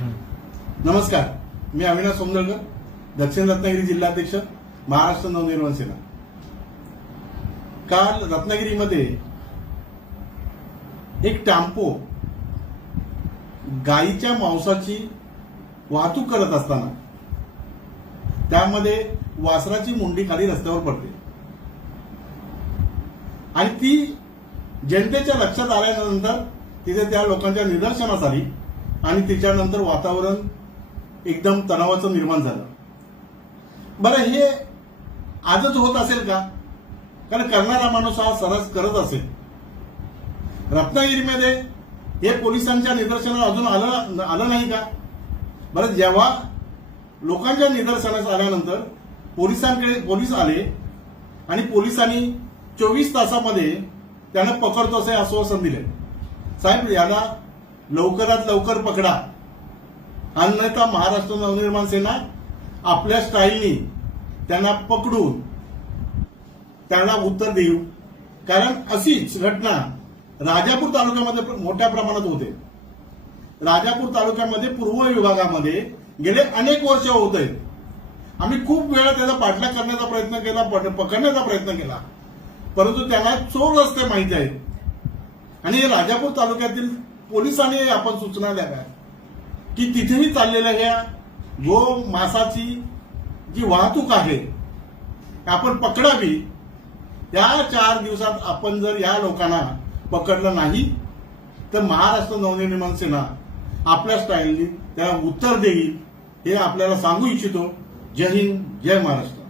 नमस्कार मी अविनाश सोमदळकर दक्षिण रत्नागिरी जिल्हाध्यक्ष महाराष्ट्र नवनिर्माण सेना. काल रत्नागिरीमध्ये एक टॅम्पो गायीच्या मांसाची वाहतूक करत असताना त्यामध्ये वासराची मुंडी खाली रस्त्यावर पडते. आणि ती जनतेच्या लक्षात आल्यानंतर तिथे त्या लोकांच्या निदर्शनास आली. आणि तिच्यानंतर वातावरण एकदम तणावाचं निर्माण झालं. बरं हे आजच होत असेल का? कारण करणारा माणूस हा सरस करत असेल. रत्नागिरीमध्ये हे पोलिसांच्या निदर्शनाला अजून आलं आलं नाही का? बरं जेव्हा लोकांच्या निदर्शनास आल्यानंतर पोलिसांकडे पोलीस आले आणि पोलिसांनी चोवीस तासामध्ये त्यांना पकडतो असे आश्वासन दिले. साहेब याला लवकरात लवकर पकडा. अन्यथा महाराष्ट्र नवनिर्माण सेना आपल्या स्टाईलनी त्यांना पकडून त्यांना उत्तर देऊ. कारण अशीच घटना राजापूर तालुक्यामध्ये मोठ्या प्रमाणात होते. राजापूर तालुक्यामध्ये पूर्व विभागामध्ये गेले अनेक वर्ष होत. आहेत आम्ही खूप वेळा त्याचा पाठलाग करण्याचा प्रयत्न केला पकडण्याचा प्रयत्न केला. परंतु त्यांना चोर रस्ते माहिती आहेत. आणि हे राजापूर तालुक्यातील पोलिसांनी आपण सूचना द्याव्या की तिथेही चाललेल्या ह्या गो मासाची जी वाहतूक आहे आपण पकडावी. या चार दिवसात आपण जर या लोकांना पकडलं नाही तर महाराष्ट्र नवनिर्माण सेना आपल्या स्टाईलनी त्याला उत्तर देईल हे आपल्याला सांगू इच्छितो. जय हिंद जय महाराष्ट्र.